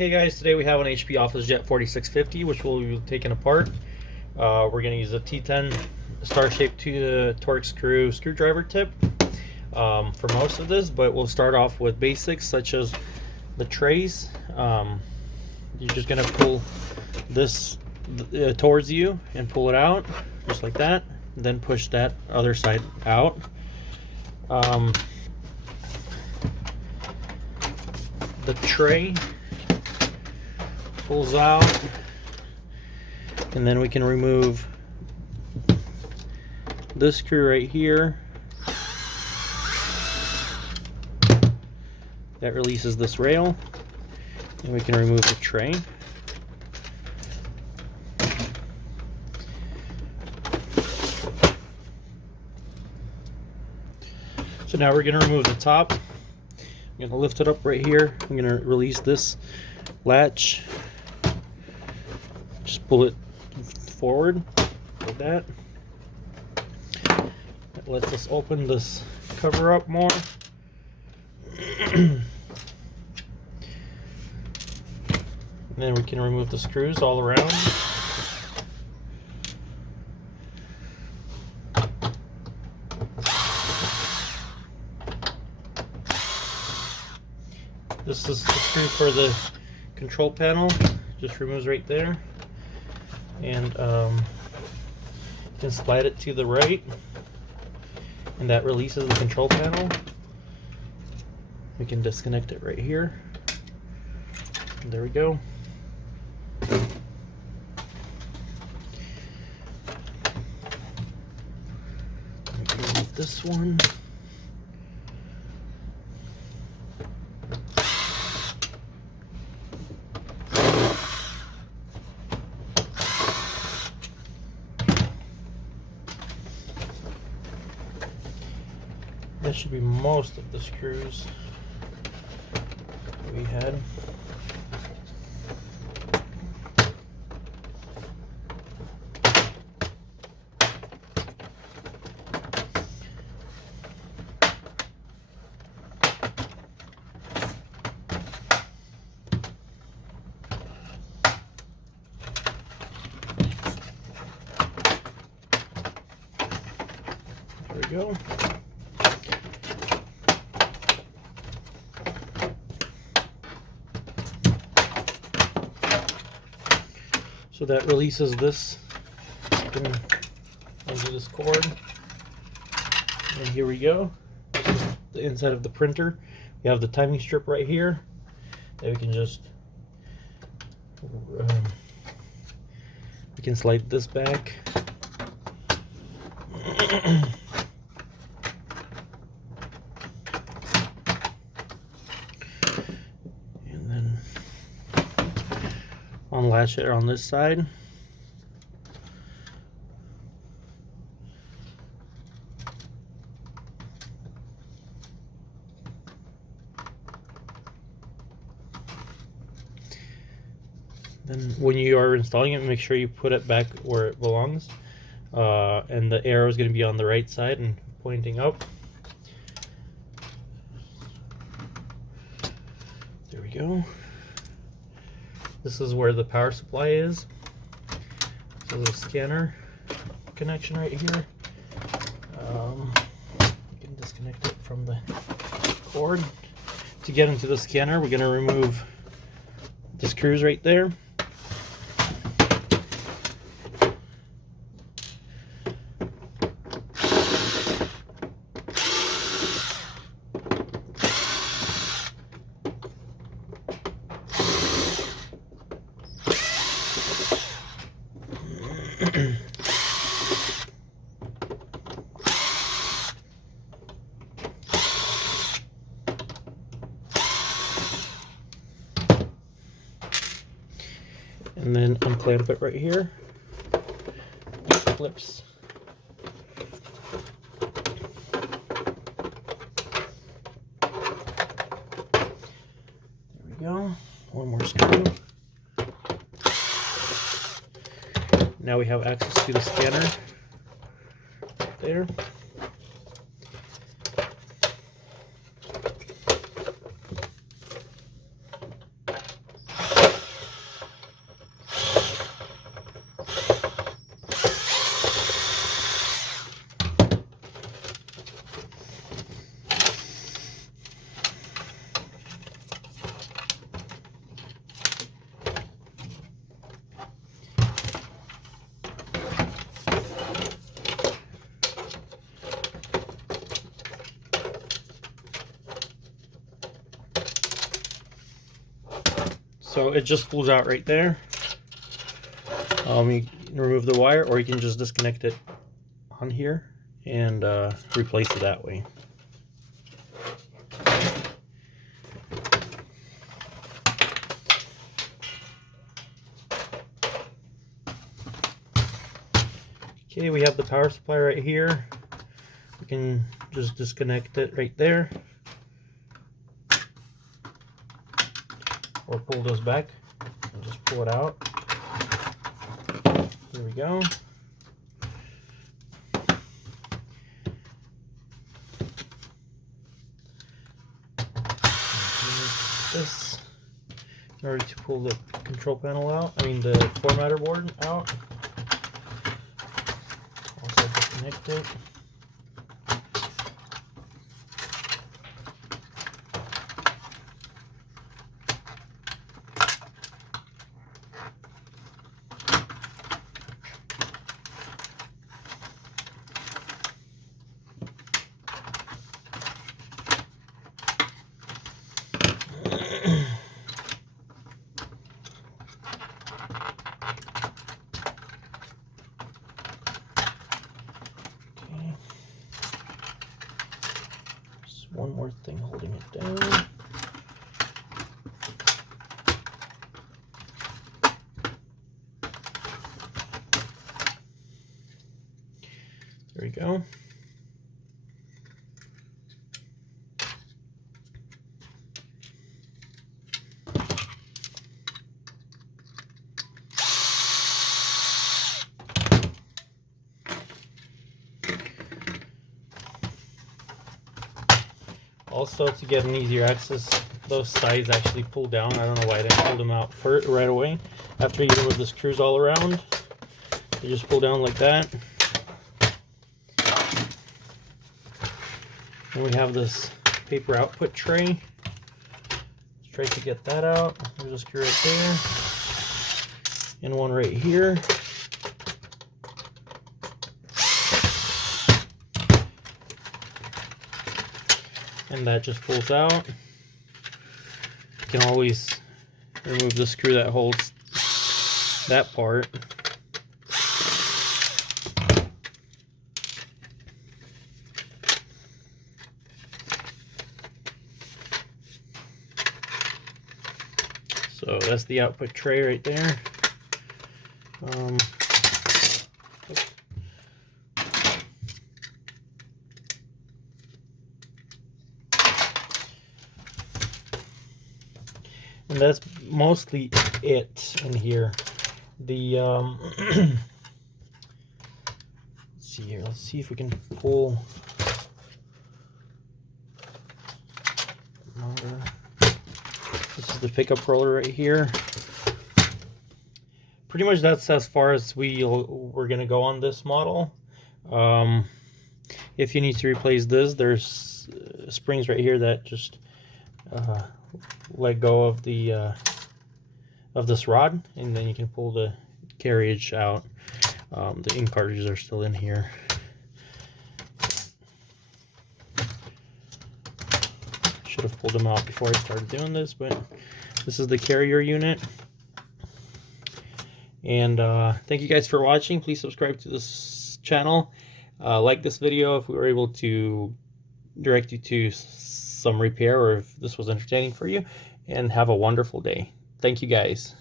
Hey guys, today we have an HP Officejet 4650, which we'll be taking apart. We're going to use a T10 star-shaped torque screwdriver tip for most of this, but we'll start off with basics such as the trays. You're just going to pull this towards you and pull it out, just like that, and then push that other side out. The tray pulls out, and then we can remove this screw right here. That releases this rail, and we can remove the tray. So now we're going to remove the top. I'm going to lift it up right here. I'm going to release this latch. Just pull it forward like that. That lets us open this cover up more. And then we can remove the screws all around. This is the screw for the control panel. Just removes right there. And you can slide it to the right, and that releases the control panel. We can disconnect it right here. And there we go. Remove this one. That should be most of the screws we had. There we go. So that releases this under this cord. And here we go. This is the inside of the printer. We have the timing strip right here that we can just we can slide this back. And then unlatch it on this side. Then when you are installing it, make sure you put it back where it belongs. And the arrow is going to be on the right side and pointing up. There we go. This is where the power supply is. So the scanner connection right here. You can disconnect it from the cord. To get into the scanner, we're going to remove the screws right there. And then unclamp it right here. It clips. There we go. One more screw. Now we have access to the scanner right there. So it just pulls out right there. You can remove the wire, or you can just disconnect it on here and replace it that way. Okay, we have the power supply right here. We can just disconnect it right there, or pull those back and just pull it out. There we go. This in order to pull the control panel out, the formatter board out. Also disconnect it. One more thing holding it down. There we go. Also, to get an easier access, those sides actually pull down. I don't know why I didn't pull them out right away. After you remove the screws all around, you just pull down like that. And we have this paper output tray. Let's try to get that out. There's a screw right there, and one right here. And that just pulls out. You can always remove the screw that holds that part. So that's the output tray right there. And that's mostly it in here. The let's see here. Let's see if we can pull motor. This is the pickup roller right here. Pretty much that's as far as we're gonna go on this model. If you need to replace this, there's springs right here that just let go of the of this rod, and then you can pull the carriage out. The ink cartridges are still in here. Should have pulled them out before I started doing this, but this is the carrier unit. And thank you guys for watching. Please subscribe to this channel. Like this video if we were able to direct you to some repair, or if this was entertaining for you, and have a wonderful day. Thank you guys.